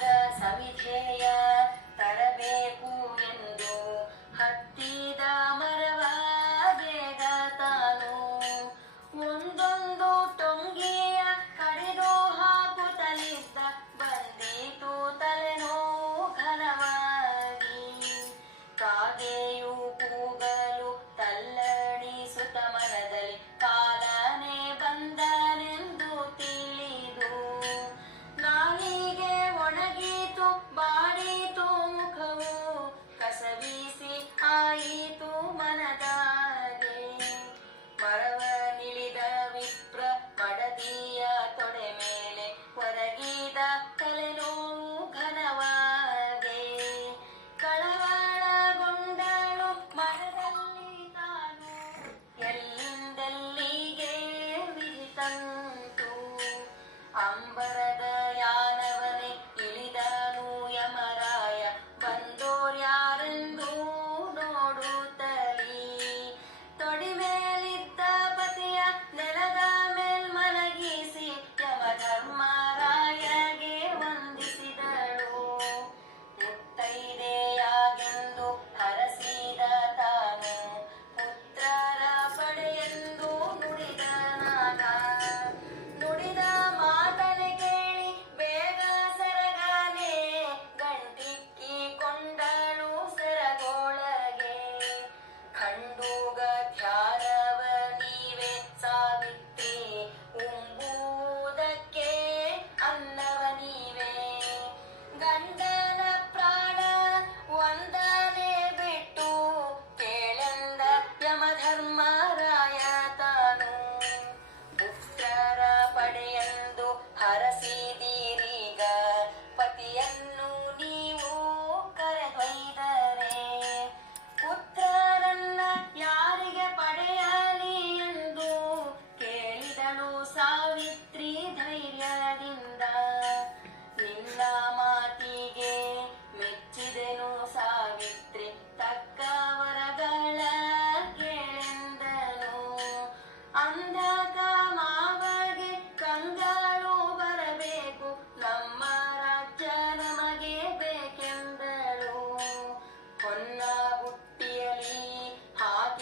ಯಾಗ ಸಮಿಧೆಯ ತರಬೇಕು ಎಂದು ಹತ್ತಿದ ಮರವ ಬೇಗ ತಾನು ಒಂದೊಂದು ಟೊಂಗಿಯ ಕಡಿದು ಹಾಕುತ್ತಲಿದ್ದ ಬಂದೀತು ತಲೆನೋವು ಘನವಾಗಿ ಕಾಗೆಯು ಕೂಗಲು ತಲ್ಲಣಿಸುತ್ತ ಮನದಲ್ಲಿ ಕಾಲನೆ ಬಂದನೆಂದು ತಿಳಿದು ನಾಲಿಗೆ ಒಣಗಿತು ಬಾಡಿತು ಮುಖವು ಕಸವಿಸಿ ಆಯಿತು ಮನದಾಗೆ ಮರವನಿಳಿದ ವಿಪ್ರ ಮಡದಿಯ ತೊಡೆ ಮೇಲೆ ಹೊರಗಿದ ತಲೆನೋವು ಘನವಾಗೆ ಕಳವಳಗೊಂಡಳು ಮರದಲ್ಲಿ ತಾನು ಎಲ್ಲಿಂದೆಲ್ಲಿಗೆ ವಿಧಿತಂತು ಅಂಬರದ ಯಾನವನೇ ಇಳಿದನು ಯಮರಾಯ ಬಂದೋರ್ಯಾರೆಂದು ನೋಡುತ್ತಲೀ ತೊಡಿ ಮೇಲಿದ್ದ ಪತಿಯ ನೆಲದ ಮೇಲ್ಮಲಗಿಸಿ ಯಮಧರ್ಮರಾಯಗೆ ವಂದಿಸಿದಳು ಮುತ್ತೈದೆಯಾಗೆಂದು ಹರಸಿದ ತಾನು ಪುತ್ರರ ಪಡೆಯೆಂದು ನುಡಿದನಾಗ ನುಡಿದ ಮಾತನೆ ಕೇಳಿ ಬೇಗ ಸರಗನೆ ಗಂಟಿಕ್ಕಿಕೊಂಡಳು ಸೆರಗೊಳಗೆ ಖಂಡೂಗ ಧ್ಯಾನವ ನೀವೇ ಸಾವಿತ್ರಿ ಉಂಬುವುದಕ್ಕೆ ಅನ್ನವ ನೀವೇ ಗಂಡನ ಪ್ರಾಣ ವಂದನೆ ಬಿಟ್ಟು ಕೇಳೆಂದ ಯಮಧರ್ಮರಾಯ ತಾನು ಪುತ್ರರ ಪಡೆಯೆಂದು ಹರಸಿದಿರೀಗ ಪತಿಯನ್ನು ನೀವು ಕರೆದೊಯ್ದರೆ ಪುತ್ರರನ್ನ ಯಾರಿಗೆ ಪಡೆಯಲಿ ಎಂದು ಕೇಳಿದಳು ಸಾವಿತ್ರಿ ಧೈರ್ಯದಿಂದ ನಿನ್ನ